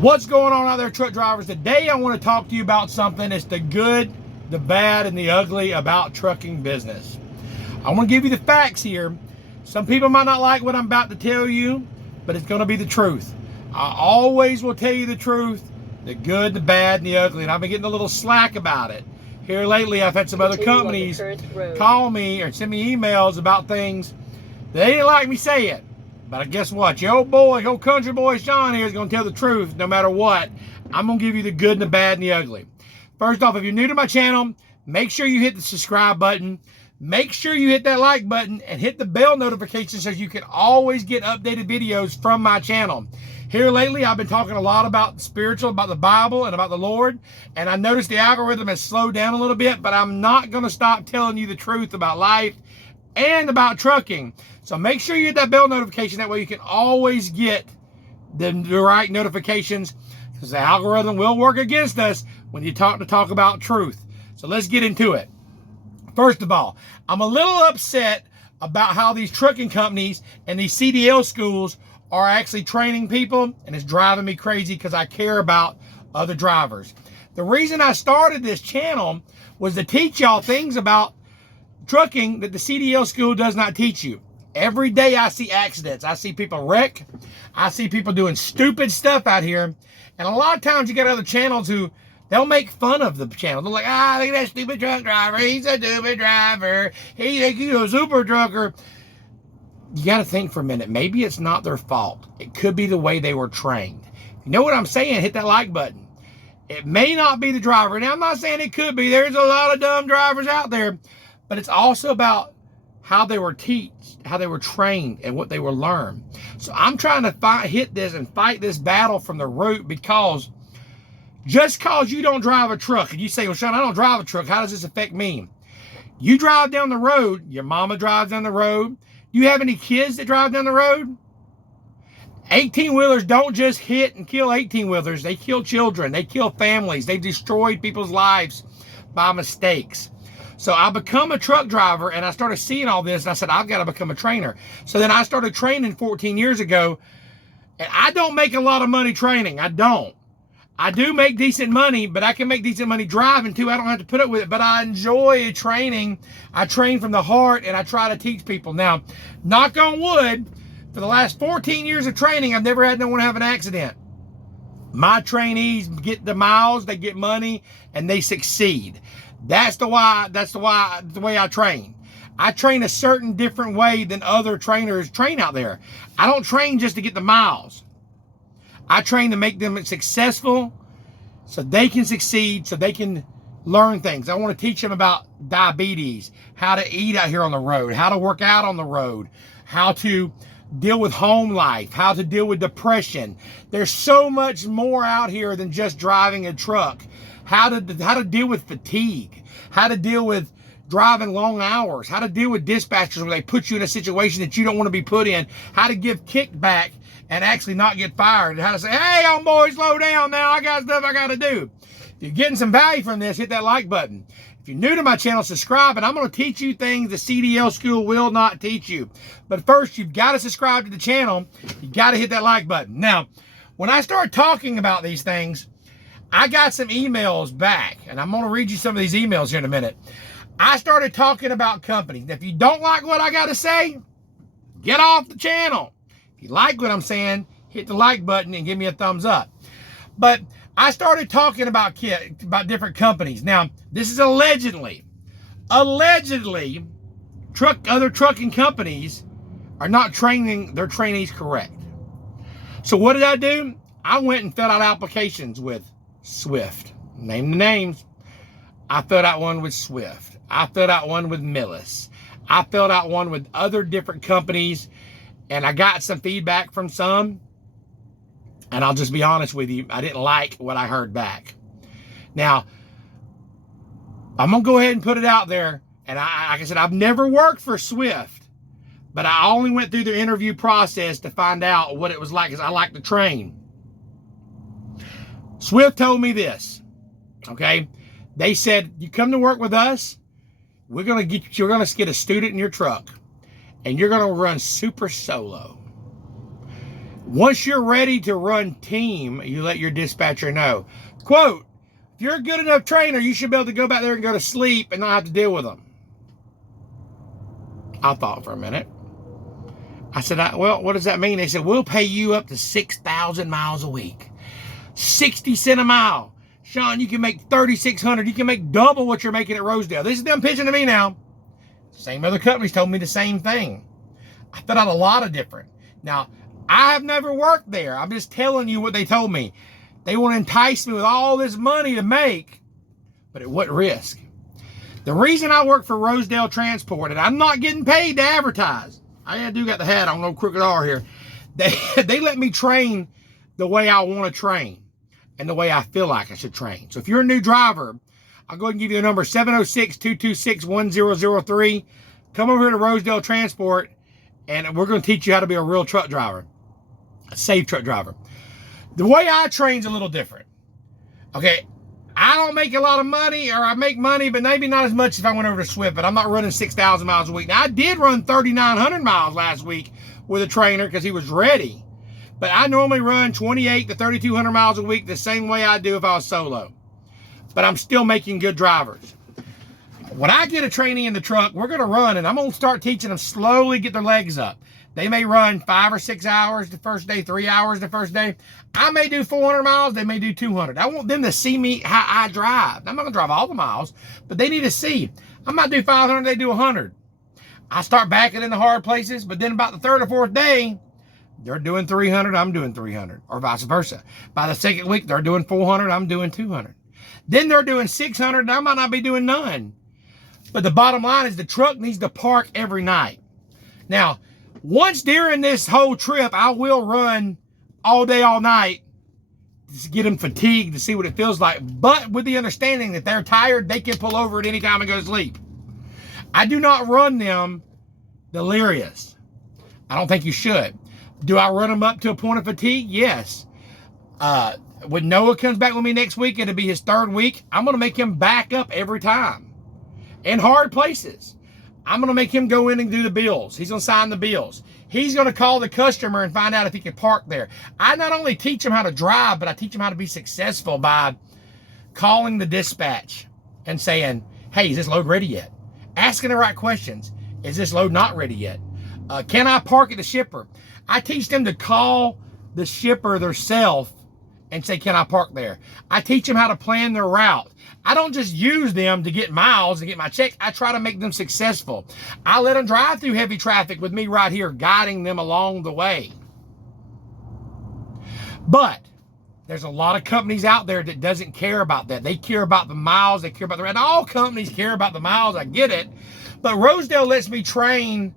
What's going on out there, truck drivers? Today I want to talk to you about something. It's the good, the bad, and the ugly about trucking business. I want to give you the facts here. Some people might not like what I'm about to tell you, but it's going to be the truth. I always will tell you the truth, the good, the bad, and the ugly. And I've been getting a little slack about it. Here lately, I've had some other companies call me or send me emails about things they didn't like me saying. But guess what? Your old boy, old country boy Shawn here is going to tell the truth no matter what. I'm going to give you the good and the bad and the ugly. First off, if you're new to my channel, make sure you hit the subscribe button. Make sure you hit that like button and hit the bell notification so you can always get updated videos from my channel. Here lately, I've been talking a lot about spiritual, about the Bible, and about the Lord. And I noticed the algorithm has slowed down a little bit, but I'm not going to stop telling you the truth about life and about trucking. So make sure you hit that bell notification. That way you can always get the right notifications, because the algorithm will work against us when you talk about truth. So let's get into it. First of all, I'm a little upset about how these trucking companies and these CDL schools are actually training people, and it's driving me crazy because I care about other drivers. The reason I started this channel was to teach y'all things about trucking that the CDL school does not teach you. Every day I see accidents. I see people wreck. I see people doing stupid stuff out here. And a lot of times you get other channels who, they'll make fun of the channel. They're like, look at that stupid truck driver. He's a stupid driver. He's a super trucker. You got to think for a minute. Maybe it's not their fault. It could be the way they were trained. You know what I'm saying? Hit that like button. It may not be the driver. Now, I'm not saying it could be. There's a lot of dumb drivers out there. But it's also about how they were how they were trained, and what they were learned. So I'm trying to hit this and fight this battle from the root, because just because you don't drive a truck, and you say, well, Shawn, I don't drive a truck, how does this affect me? You drive down the road, your mama drives down the road. Do you have any kids that drive down the road? 18-wheelers don't just hit and kill 18-wheelers. They kill children. They kill families. They've destroyed people's lives by mistakes. So I become a truck driver, and I started seeing all this, and I said, I've got to become a trainer. So then I started training 14 years ago, and I don't make a lot of money training. I don't. I do make decent money, but I can make decent money driving too. I don't have to put up with it, but I enjoy training. I train from the heart, and I try to teach people. Now, knock on wood, for the last 14 years of training, I've never had no one have an accident. My trainees get the miles, they get money, and they succeed. That's the way I train. I train a certain different way than other trainers train out there. I don't train just to get the miles. I train to make them successful so they can succeed, so they can learn things. I want to teach them about diabetes, how to eat out here on the road, how to work out on the road, how to deal with home life, how to deal with depression. There's so much more out here than just driving a truck. How to deal with fatigue, how to deal with driving long hours, how to deal with dispatchers where they put you in a situation that you don't want to be put in, how to give kickback and actually not get fired, and how to say, hey, homeboy, slow down now, I got stuff I got to do. If you're getting some value from this, hit that like button. If you're new to my channel, subscribe, and I'm going to teach you things the CDL school will not teach you. But first, you've got to subscribe to the channel. You got to hit that like button. Now, when I start talking about these things, I got some emails back, and I'm going to read you some of these emails here in a minute. I started talking about companies. If you don't like what I got to say, get off the channel. If you like what I'm saying, hit the like button and give me a thumbs up. But I started talking about different companies. Now, this is allegedly, other trucking companies are not training their trainees correct. So what did I do? I went and filled out applications with Swift. Name the names. I filled out one with Swift. I filled out one with Millis. I filled out one with other different companies, and I got some feedback from some. And I'll just be honest with you, I didn't like what I heard back. Now, I'm going to go ahead and put it out there. And like I said, I've never worked for Swift, but I only went through the interview process to find out what it was like, because I like to train. Swift told me this, okay? They said, you come to work with us, you're going to get a student in your truck, and you're going to run super solo. Once you're ready to run team, you let your dispatcher know. Quote, if you're a good enough trainer, you should be able to go back there and go to sleep and not have to deal with them. I thought for a minute. I said, well, what does that mean? They said, we'll pay you up to 6,000 miles a week. 60 cents a mile. Shawn, you can make 3,600. You can make double what you're making at Rosedale. This is them pitching to me now. Same other companies told me the same thing. I thought out a lot of different. Now, I have never worked there. I'm just telling you what they told me. They want to entice me with all this money to make, but at what risk? The reason I work for Rosedale Transport, and I'm not getting paid to advertise. I do got the hat on, no crooked R here. They let me train the way I want to train and the way I feel like I should train. So if you're a new driver, I'll go ahead and give you the number 706-226-1003. Come over here to Rosedale Transport, and we're going to teach you how to be a real truck driver, a safe truck driver. The way I train's a little different. Okay, I don't make a lot of money, or I make money, but maybe not as much if I went over to Swift, but I'm not running 6,000 miles a week. Now, I did run 3,900 miles last week with a trainer because he was ready. But I normally run 28 to 3,200 miles a week the same way I do if I was solo. But I'm still making good drivers. When I get a trainee in the truck, we're going to run, and I'm going to start teaching them slowly get their legs up. They may run 5 or 6 hours the first day, 3 hours the first day. I may do 400 miles. They may do 200. I want them to see me how I drive. I'm not going to drive all the miles, but they need to see. I might do 500. They do 100. I start backing in the hard places, but then about the third or fourth day, they're doing 300. I'm doing 300, or vice versa. By the second week, they're doing 400. I'm doing 200. Then they're doing 600, and I might not be doing none. But the bottom line is the truck needs to park every night. Now, once during this whole trip, I will run all day, all night to get them fatigued to see what it feels like. But with the understanding that they're tired, they can pull over at any time and go to sleep. I do not run them delirious. I don't think you should. Do I run them up to a point of fatigue? Yes. When Noah comes back with me next week, it'll be his third week. I'm going to make him back up every time. In hard places. I'm going to make him go in and do the bills. He's going to sign the bills. He's going to call the customer and find out if he can park there. I not only teach him how to drive, but I teach him how to be successful by calling the dispatch and saying, hey, is this load ready yet? Asking the right questions. Is this load not ready yet? Can I park at the shipper? I teach them to call the shipper themselves and say, can I park there? I teach them how to plan their route. I don't just use them to get miles and get my check. I try to make them successful. I let them drive through heavy traffic with me right here, guiding them along the way. But there's a lot of companies out there that doesn't care about that. They care about the miles. They care about the rent. All companies care about the miles. I get it. But Rosedale lets me train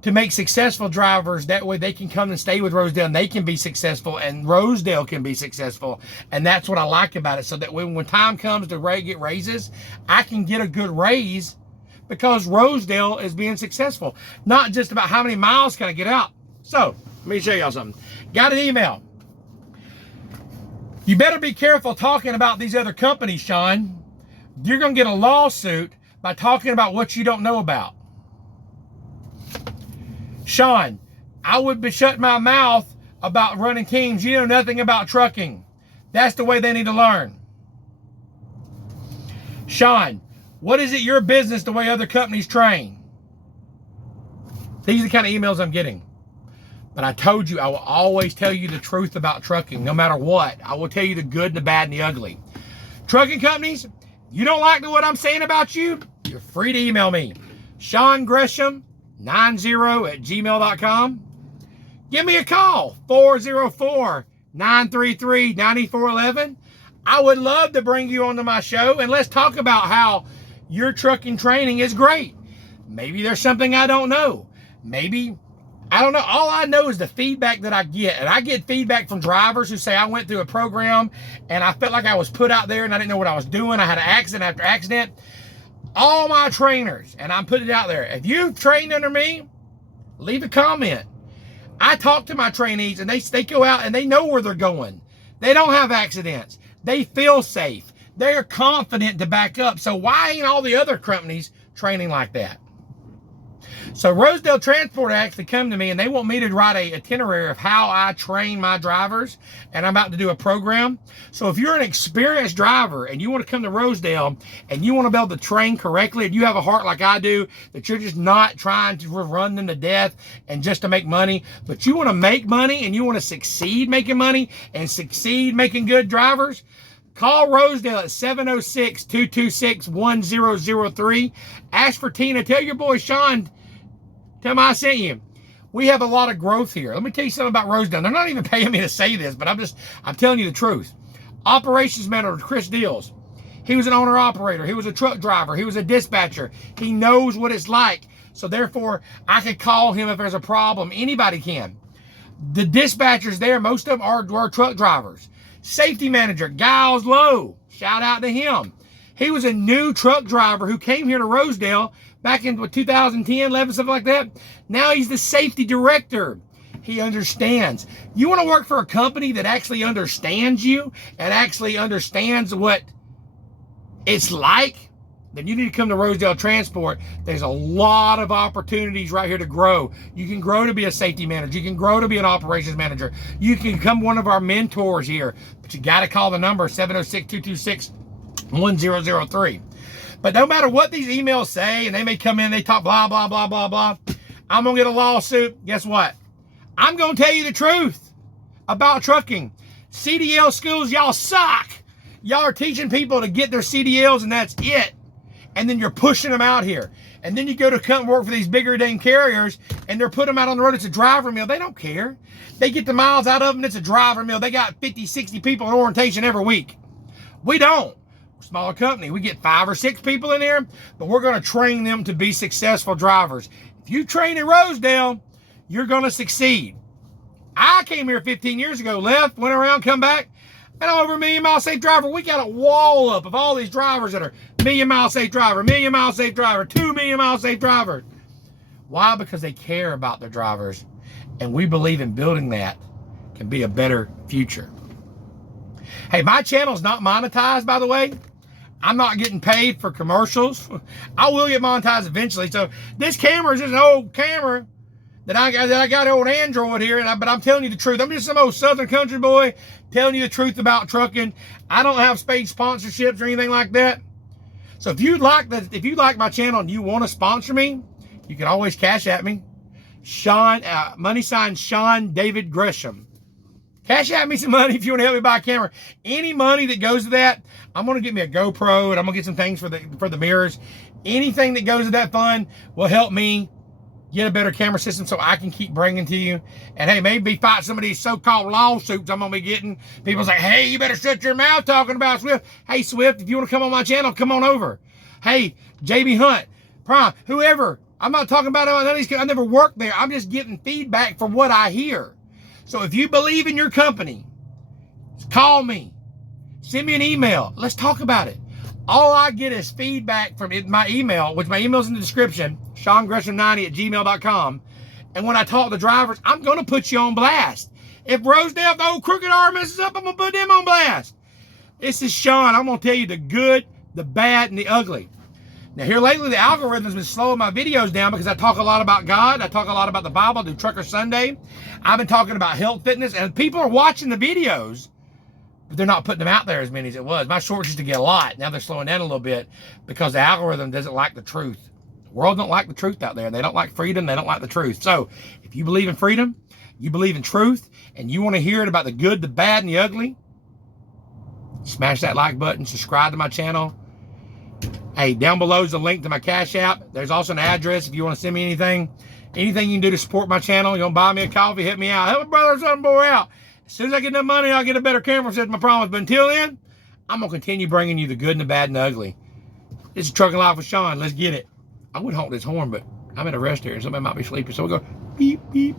to make successful drivers. That way they can come and stay with Rosedale and they can be successful and Rosedale can be successful. And that's what I like about it. So that when time comes to get raises, I can get a good raise because Rosedale is being successful. Not just about how many miles can I get out. So let me show y'all something. Got an email. You better be careful talking about these other companies, Shawn. You're going to get a lawsuit by talking about what you don't know about. Shawn, I would be shutting my mouth about running teams. You know nothing about trucking. That's the way they need to learn. Shawn, what is it your business the way other companies train? These are the kind of emails I'm getting. But I told you I will always tell you the truth about trucking, no matter what. I will tell you the good, the bad, and the ugly. Trucking companies, you don't like what I'm saying about you, you're free to email me. shawndavidgresham90@gmail.com. Give me a call, 404-933-9411. I would love to bring you onto my show and let's talk about how your trucking training is great. Maybe there's something I don't know. Maybe, I don't know. All I know is the feedback that I get. And I get feedback from drivers who say I went through a program and I felt like I was put out there and I didn't know what I was doing. I had an accident after accident. All my trainers, and I'm putting it out there, if you've trained under me, leave a comment. I talk to my trainees and they go out and they know where they're going. They don't have accidents. They feel safe. They're confident to back up. So why ain't all the other companies training like that? So Rosedale Transport actually come to me and they want me to write a itinerary of how I train my drivers, and I'm about to do a program. So if you're an experienced driver and you want to come to Rosedale and you want to be able to train correctly, and you have a heart like I do, that you're just not trying to run them to death and just to make money, but you want to make money and you want to succeed making money and succeed making good drivers, call Rosedale at 706-226-1003. Ask for Tina. Tell your boy Shawn, tell him I sent you. We have a lot of growth here. Let me tell you something about Rosedale. They're not even paying me to say this, but I'm telling you the truth. Operations manager Chris Deals. He was an owner-operator. He was a truck driver. He was a dispatcher. He knows what it's like. So therefore, I could call him if there's a problem. Anybody can. The dispatchers there, most of them are truck drivers. Safety manager, Giles Lowe. Shout out to him. He was a new truck driver who came here to Rosedale back in 2010, 11, something like that. Now he's the safety director. He understands. You want to work for a company that actually understands you and actually understands what it's like? Then you need to come to Rosedale Transport. There's a lot of opportunities right here to grow. You can grow to be a safety manager. You can grow to be an operations manager. You can become one of our mentors here. But you got to call the number 706-226-1003. But no matter what these emails say, and they may come in, they talk blah, blah, blah, blah, blah. I'm going to get a lawsuit. Guess what? I'm going to tell you the truth about trucking. CDL schools, y'all suck. Y'all are teaching people to get their CDLs and that's it. And then you're pushing them out here. And then you go to come work for these bigger dang carriers and they're putting them out on the road. It's a driver mill. They don't care. They get the miles out of them. It's a driver mill. They got 50, 60 people in orientation every week. We don't. We're a smaller company. We get 5 or 6 people in there, but we're going to train them to be successful drivers. If you train in Rosedale, you're going to succeed. I came here 15 years ago, left, went around, come back, and I'm over a million-mile safe driver. We got a wall up of all these drivers that are million-mile safe driver, million-mile safe driver, 2 million-mile safe driver. Why? Because they care about their drivers, and we believe in building that can be a better future. Hey, my channel's not monetized, by the way. I'm not getting paid for commercials. I will get monetized eventually. So this camera is just an old camera that I got an old Android here, but I'm telling you the truth. I'm just some old Southern country boy telling you the truth about trucking. I don't have paid sponsorships or anything like that. So if you like my channel and you want to sponsor me, you can always cash at me. Shawn, money sign Shawn David Gresham. Cash at me some money if you want to help me buy a camera. Any money that goes to that, I'm going to get me a GoPro and I'm going to get some things for the mirrors. Anything that goes to that fund will help me get a better camera system so I can keep bringing to you. And hey, maybe fight some of these so-called lawsuits I'm going to be getting. People's like, hey, you better shut your mouth talking about Swift. Hey, Swift, if you want to come on my channel, come on over. Hey, JB Hunt, Prime, whoever. I'm not talking about none of these. I never worked there. I'm just getting feedback from what I hear. So if you believe in your company, call me. Send me an email. Let's talk about it. All I get is feedback from my email, which my email's in the description, shawngresham90@gmail.com. And when I talk to drivers, I'm going to put you on blast. If Rosedale, the old crooked arm messes up, I'm going to put them on blast. This is Shawn. I'm going to tell you the good, the bad, and the ugly. Now, here lately, the algorithm's been slowing my videos down because I talk a lot about God. I talk a lot about the Bible. I do Trucker Sunday. I've been talking about health, fitness, and people are watching the videos, but they're not putting them out there as many as it was. My shorts used to get a lot. Now they're slowing down a little bit because the algorithm doesn't like the truth. The world don't like the truth out there. They don't like freedom. They don't like the truth. So if you believe in freedom, you believe in truth, and you want to hear it about the good, the bad, and the ugly, smash that like button, subscribe to my channel. Hey, down below is the link to my Cash App. There's also an address if you want to send me anything. Anything you can do to support my channel. You want to buy me a coffee, hit me out. Help my brother or something boy out. As soon as I get enough money, I'll get a better camera system, I promise. But until then, I'm going to continue bringing you the good and the bad and the ugly. This is Trucking Life with Shawn. Let's get it. I would honk this horn, but I'm at a rest area and somebody might be sleeping. So we'll go beep, beep.